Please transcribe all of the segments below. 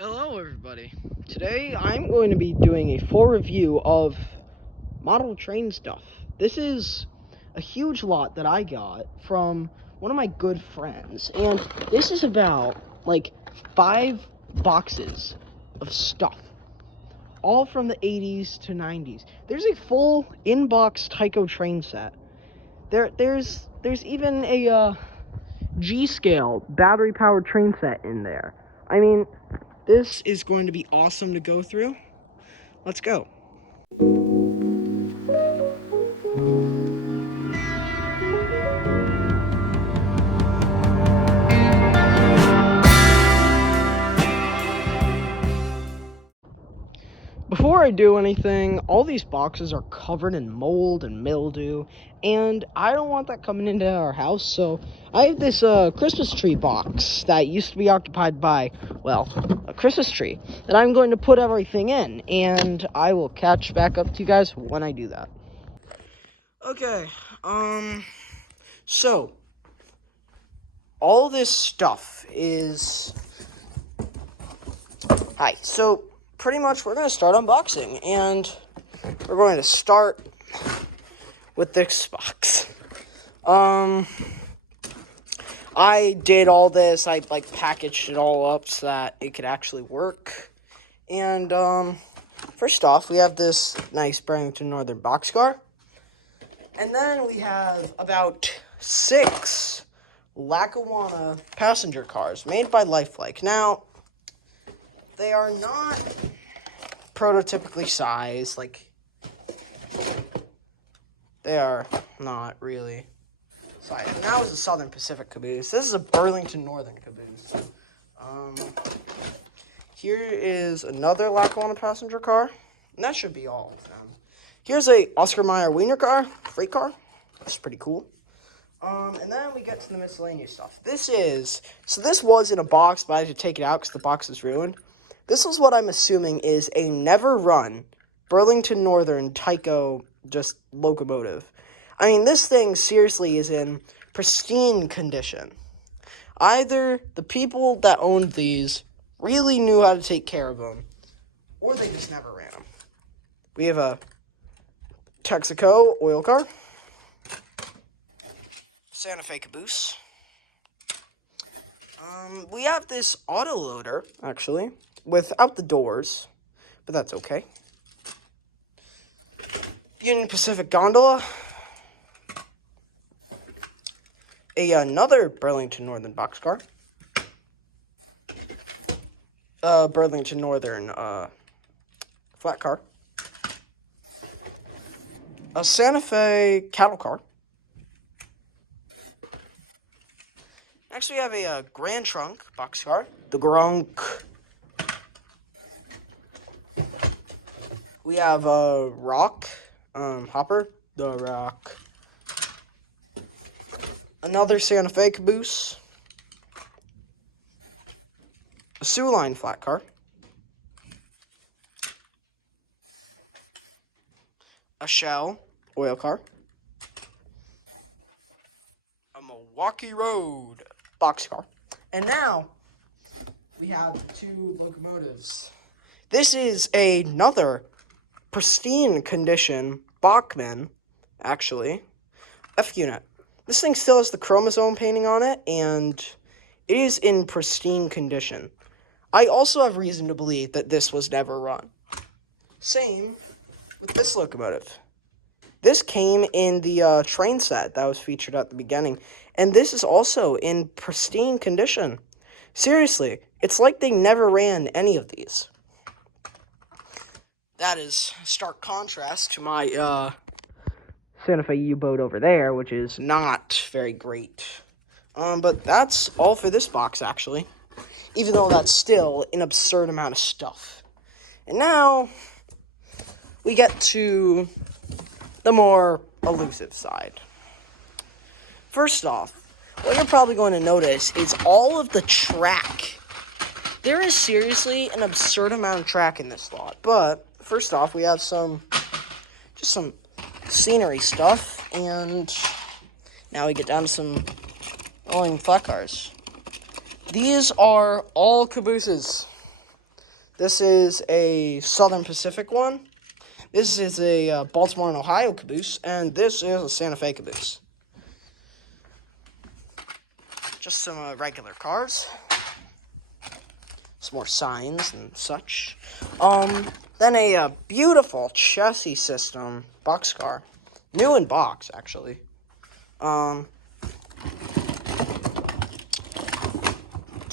Hello everybody. Today I'm going to be doing a full review of model train stuff. This is a huge lot that I got from one of my good friends, and this is about like 5 boxes of stuff, all from the 80s to 90s. There's a full in-box Tyco train set. There's even a G-scale battery-powered train set in there. I mean, this is going to be awesome to go through. Let's go. Before I do anything, all these boxes are covered in mold and mildew, and I don't want that coming into our house, so I have this Christmas tree box that used to be occupied by, well, a Christmas tree that I'm going to put everything in, and I will catch back up to you guys when I do that. Okay, so all this stuff is... Hi, so pretty much we're going to start unboxing, and we're going to start with this box. I did all this, I packaged it all up so that it could actually work. And first off, we have this nice Burlington Northern boxcar. And then we have about 6 Lackawanna passenger cars made by Lifelike. Now, they are not prototypically sized, they are not really sized. And that was a Southern Pacific caboose. This is a Burlington Northern caboose. Here is another Lackawanna passenger car, and that should be all of them. Here's a Oscar Mayer Wiener car, freight car. That's pretty cool. And then we get to the miscellaneous stuff. This was in a box, but I had to take it out because the box is ruined. This is what I'm assuming is a never-run Burlington Northern Tyco just locomotive. I mean, this thing seriously is in pristine condition. Either the people that owned these really knew how to take care of them, or they just never ran them. We have a Texaco oil car, Santa Fe caboose. We have this autoloader, actually, without the doors, but that's okay. Union Pacific gondola. Another Burlington Northern boxcar. Burlington Northern flat car. A Santa Fe cattle car. Next we have a Grand Trunk boxcar, the Gronk. We have a Rock Hopper, the Rock. Another Santa Fe caboose. A Soo Line flat car. A Shell oil car. A Milwaukee Road boxcar. And now we have 2 locomotives. This is another pristine condition Bachmann, actually, F unit. This thing still has the chromosome painting on it, and it is in pristine condition. I also have reason to believe that this was never run. Same with this locomotive. This came in the train set that was featured at the beginning, and this is also in pristine condition. Seriously, it's like they never ran any of these. That is stark contrast to my Santa Fe U-boat over there, which is not very great. But that's all for this box, actually. Even though that's still an absurd amount of stuff. And now, we get to the more elusive side. First off, what you're probably going to notice is all of the track. There is seriously an absurd amount of track in this lot. But, first off, we have just some scenery stuff, and now we get down to some rolling flat cars. These are all cabooses. This is a Southern Pacific one. This is a Baltimore and Ohio caboose, and this is a Santa Fe caboose. Just some regular cars. Some more signs and such. Then a beautiful chassis system boxcar. New in box, actually.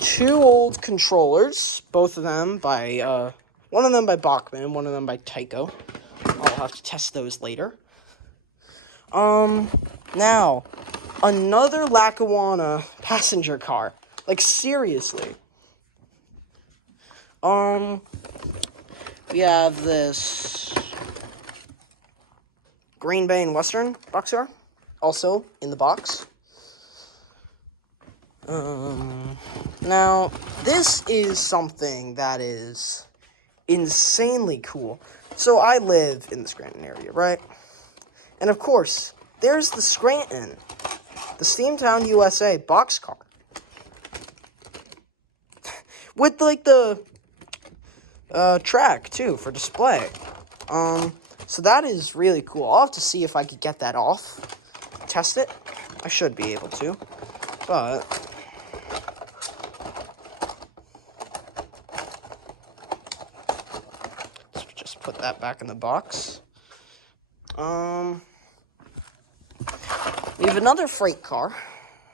Two old controllers, both of them by, one of them by Bachmann, one of them by Tyco. I'll have to test those later. Now, another Lackawanna passenger car. Like, seriously. We have this Green Bay and Western boxcar, also in the box. Now, this is something that is insanely cool. So, I live in the Scranton area, right? And of course, there's the Scranton, the Steamtown USA boxcar. With, like, the track, too, for display. So that is really cool. I'll have to see if I could get that off. Test it. I should be able to. But let's just put that back in the box. We have another freight car.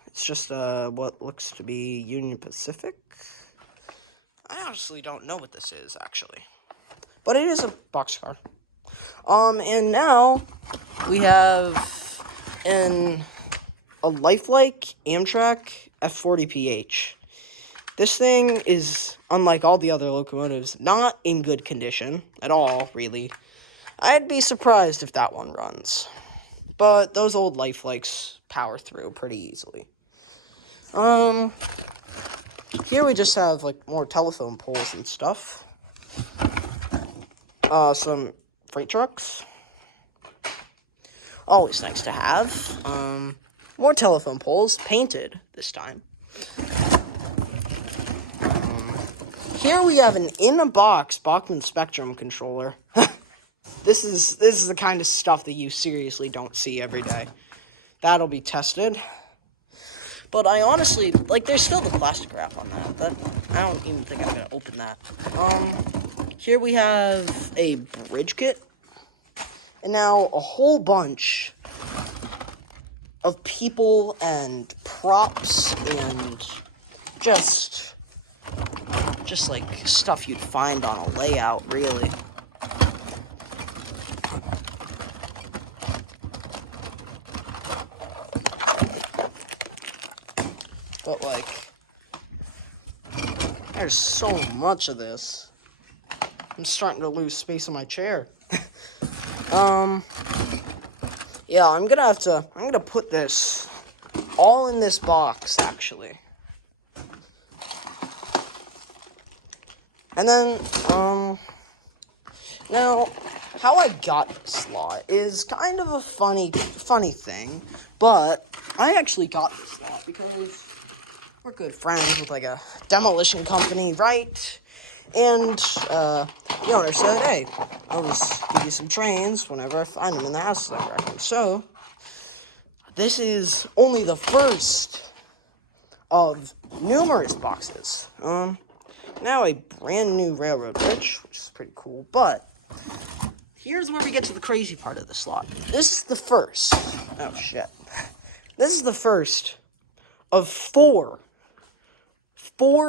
It's just what looks to be Union Pacific. I honestly don't know what this is, actually. But it is a boxcar. And now we have a lifelike Amtrak F40PH. This thing is, unlike all the other locomotives, not in good condition at all, really. I'd be surprised if that one runs. But those old lifelikes power through pretty easily. Here we just have, like, more telephone poles and stuff. Some freight trucks. Always nice to have. More telephone poles, painted this time. Here we have an in-a-box Bachmann Spectrum controller. This is the kind of stuff that you seriously don't see every day. That'll be tested. But I honestly, like, there's still the plastic wrap on that. But I don't even think I'm going to open that. Here we have a bridge kit. And now a whole bunch of people and props and just like stuff you'd find on a layout, really. But, like, there's so much of this. I'm starting to lose space on my chair. Yeah, I'm gonna put this all in this box, actually. And then, now, how I got this lot is kind of a funny thing, but I actually got this lot because we're good friends with, like, a demolition company, right? And, the owner said, hey, I'll just give you some trains whenever I find them in the houses I reckon. So, this is only the first of numerous boxes. Now a brand new railroad bridge, which is pretty cool, but here's where we get to the crazy part of the slot. This is the first. Oh, shit. This is the first of four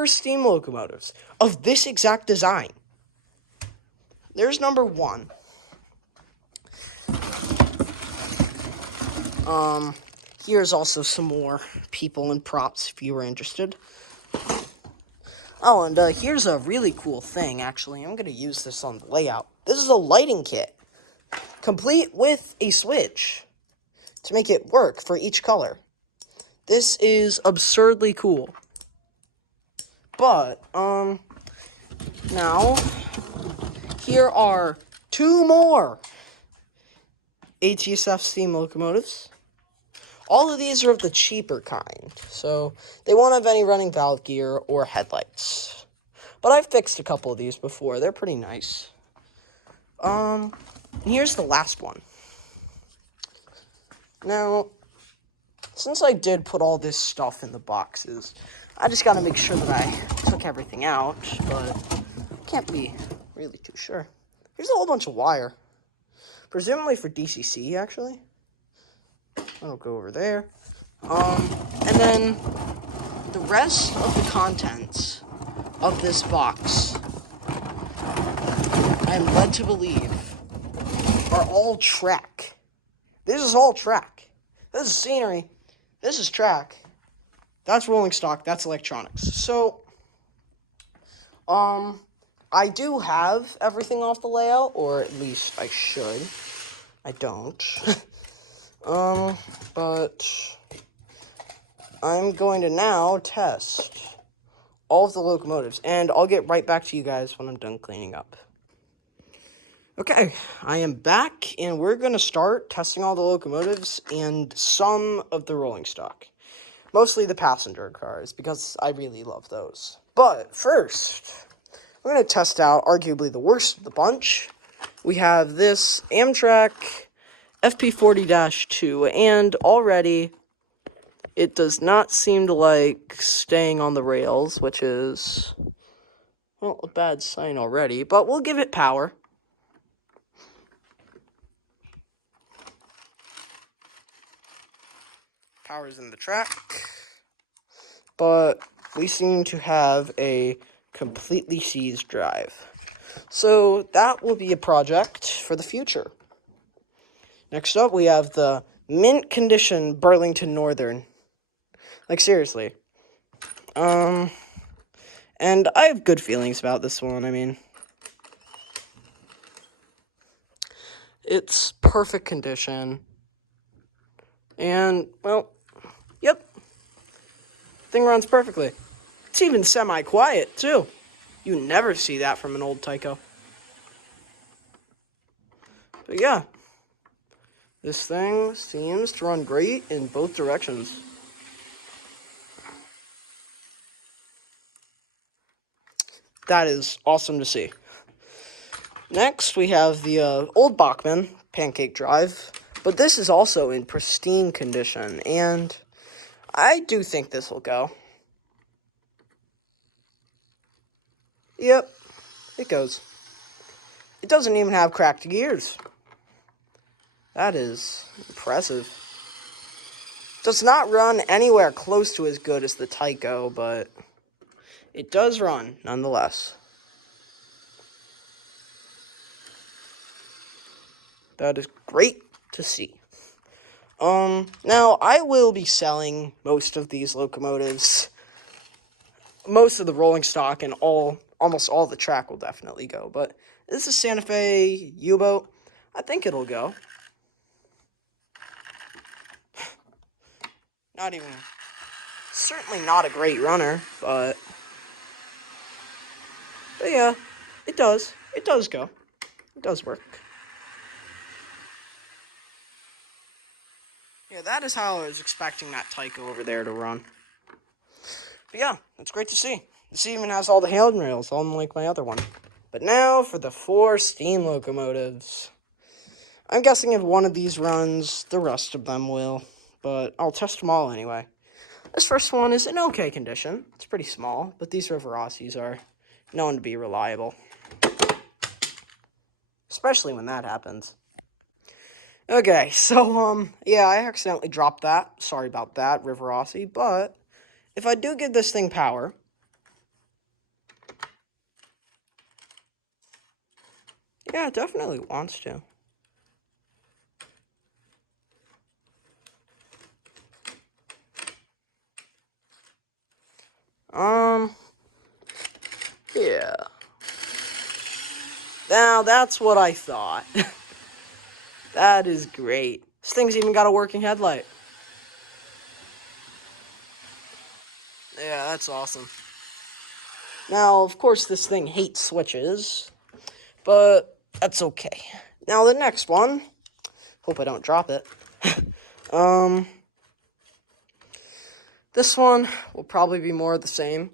steam locomotives of this exact design. There's number one. Here's also some more people and props if you were interested. Oh, and here's a really cool thing, actually. I'm going to use this on the layout. This is a lighting kit, complete with a switch to make it work for each color. This is absurdly cool. But, now, here are two more ATSF steam locomotives. All of these are of the cheaper kind, so they won't have any running valve gear or headlights. But I've fixed a couple of these before. They're pretty nice. Here's the last one. Now, since I did put all this stuff in the boxes, I just gotta make sure that I took everything out, but can't be really too sure. Here's a whole bunch of wire. Presumably for DCC, actually. I'll go over there. And then the rest of the contents of this box, I am led to believe, are all track. This is all track. This is scenery. This is track. That's rolling stock. That's electronics. So, I do have everything off the layout, or at least I should. I don't. But I'm going to now test all of the locomotives, and I'll get right back to you guys when I'm done cleaning up. Okay, I am back, and we're going to start testing all the locomotives and some of the rolling stock. Mostly the passenger cars, because I really love those. But first, we're going to test out arguably the worst of the bunch. We have this Amtrak FP40-2, and already it does not seem to like staying on the rails, which is, well, a bad sign already, but we'll give it power. Power's in the track, but we seem to have a completely seized drive. So that will be a project for the future. Next up, we have the mint condition Burlington Northern. Like, seriously. And I have good feelings about this one. I mean, it's perfect condition. And, well, yep. Thing runs perfectly. It's even semi-quiet, too. You never see that from an old Tyco. But yeah, this thing seems to run great in both directions. That is awesome to see. Next, we have the old Bachmann pancake drive, but this is also in pristine condition, and I do think this will go. Yep, it goes. It doesn't even have cracked gears. That is impressive. Does not run anywhere close to as good as the Tyco, but it does run nonetheless. That is great to see. Now I will be selling most of these locomotives. Most of the rolling stock and almost all the track will definitely go, but this is Santa Fe U-boat. I think it'll go. Certainly not a great runner, but yeah, it does go. It does work. Yeah, that is how I was expecting that Tyco over there to run. But yeah, it's great to see. This even has all the handrails, unlike my other one. But now for the 4 steam locomotives. I'm guessing if one of these runs, the rest of them will. But I'll test them all anyway. This first one is in okay condition. It's pretty small, but these River Rossies are known to be reliable. Especially when that happens. Okay, so, yeah, I accidentally dropped that. Sorry about that, River Rossi. But if I do give this thing power, yeah, it definitely wants to. Yeah. Now, that's what I thought. That is great. This thing's even got a working headlight. Yeah, that's awesome. Now, of course, this thing hates switches, but that's okay. Now, the next one, hope I don't drop it. This one will probably be more of the same.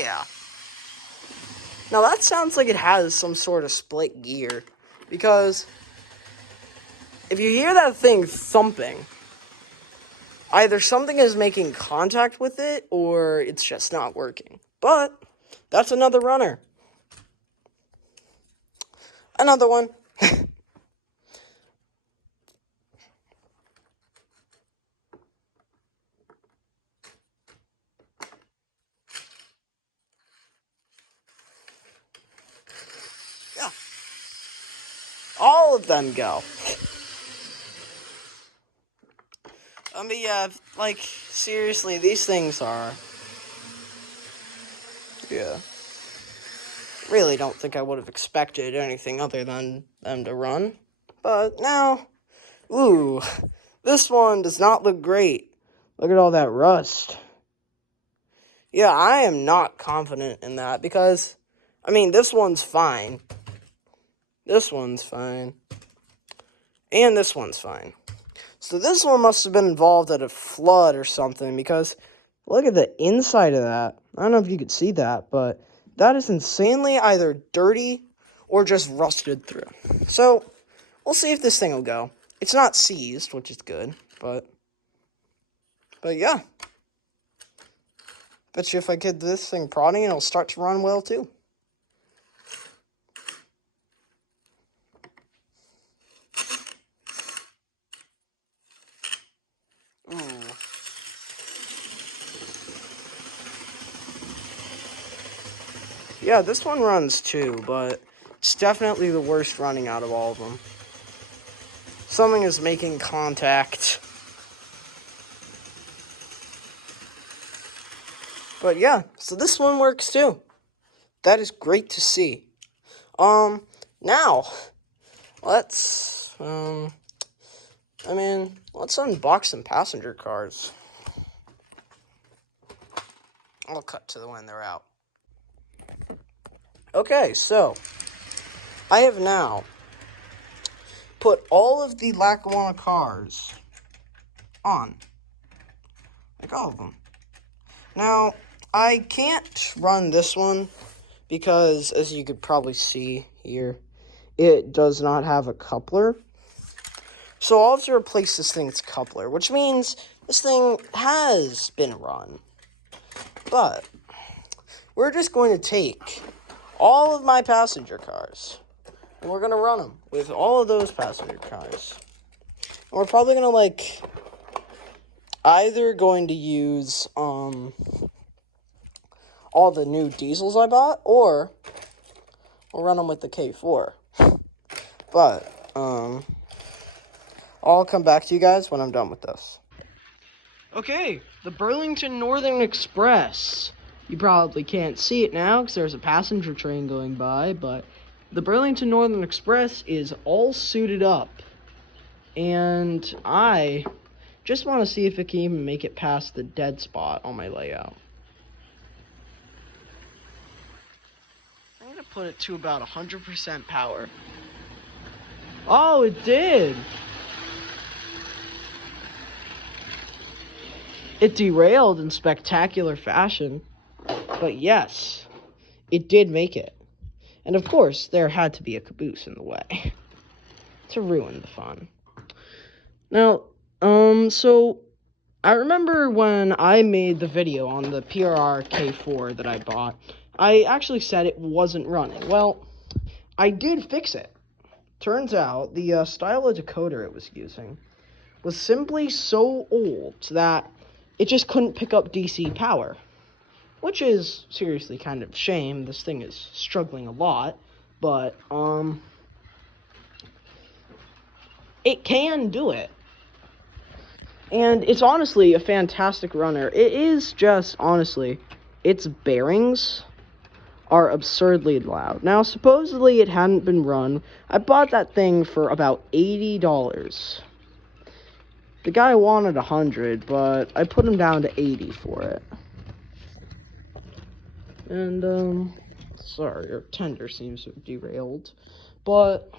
Yeah. Now that sounds like it has some sort of split gear, because if you hear that thing thumping, either something is making contact with it or it's just not working. But that's another runner. Another one. Yeah. All of them go. Yeah, like, seriously, these things are... Yeah. Really don't think I would have expected anything other than them to run. But now, ooh, this one does not look great. Look at all that rust. Yeah, I am not confident in that because, I mean, this one's fine. This one's fine. And this one's fine. So this one must have been involved at a flood or something, because look at the inside of that. I don't know if you could see that, but that is insanely either dirty or just rusted through. So we'll see if this thing will go. It's not seized, which is good, but yeah. Bet you if I get this thing prodding, it'll start to run well too. Ooh. Yeah, this one runs too, but it's definitely the worst running out of all of them. Something is making contact. But yeah, so this one works too. That is great to see. Now, let's, let's unbox some passenger cars. I'll cut to when they're out. Okay, so, I have now put all of the Lackawanna cars on. Like all of them. Now, I can't run this one because, as you could probably see here, it does not have a coupler. So I'll have to replace this thing's coupler, which means this thing has been run. But we're just going to take all of my passenger cars, and we're going to run them with all of those passenger cars. And we're probably going to, either going to use, all the new diesels I bought, or we'll run them with the K4. But, I'll come back to you guys when I'm done with this. Okay, the Burlington Northern Express. You probably can't see it now because there's a passenger train going by, but the Burlington Northern Express is all suited up. And I just want to see if it can even make it past the dead spot on my layout. I'm going to put it to about 100% power. Oh, it did! It derailed in spectacular fashion, but yes, it did make it. And of course, there had to be a caboose in the way to ruin the fun. Now, so I remember when I made the video on the PRR K4 that I bought, I actually said it wasn't running. Well, I did fix it. Turns out the style of decoder it was using was simply so old that it just couldn't pick up DC power, which is seriously kind of a shame. This thing is struggling a lot, but it can do it. And it's honestly a fantastic runner. It is just, honestly, its bearings are absurdly loud. Now, supposedly it hadn't been run. I bought that thing for about $80. The guy wanted 100, but I put him down to 80 for it. And, sorry, our tender seems to have derailed. But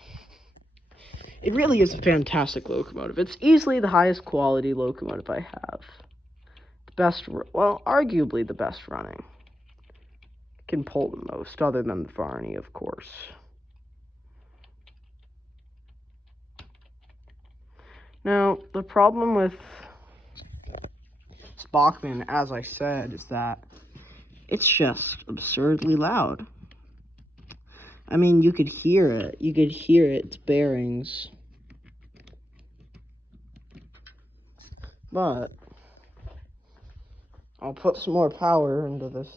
it really is a fantastic locomotive. It's easily the highest quality locomotive I have. The best, well, arguably the best running. can pull the most, other than the Varney, of course. Now, the problem with Bachmann, as I said, is that it's just absurdly loud. I mean, you could hear it. You could hear its bearings. But I'll put some more power into this.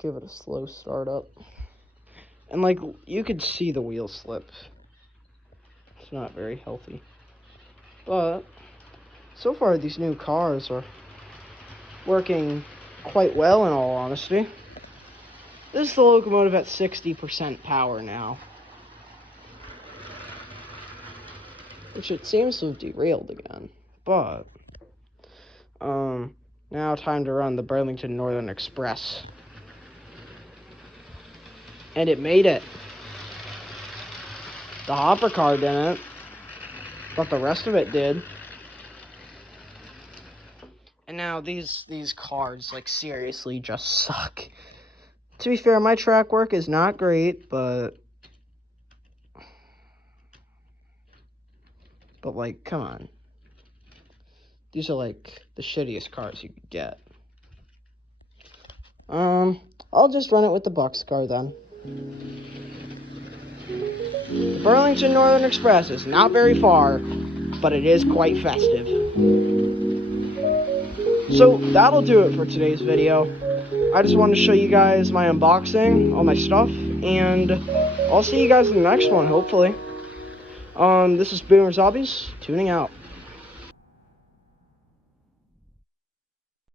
Give it a slow startup. And, like, you could see the wheel slip. It's not very healthy. But so far, these new cars are working quite well, in all honesty. This is the locomotive at 60% power now. Which it seems to have derailed again. But now time to run the Burlington Northern Express. And it made it. The hopper car didn't, but the rest of it did. And now these cars, like, seriously just suck. To be fair, my track work is not great, but like, come on. These are, like, the shittiest cars you could get. I'll just run it with the boxcar then. The Burlington Northern Express is not very far, but it is quite festive. So, that'll do it for today's video. I just wanted to show you guys my unboxing, all my stuff, and I'll see you guys in the next one, hopefully. This is Boomer Zombies, tuning out.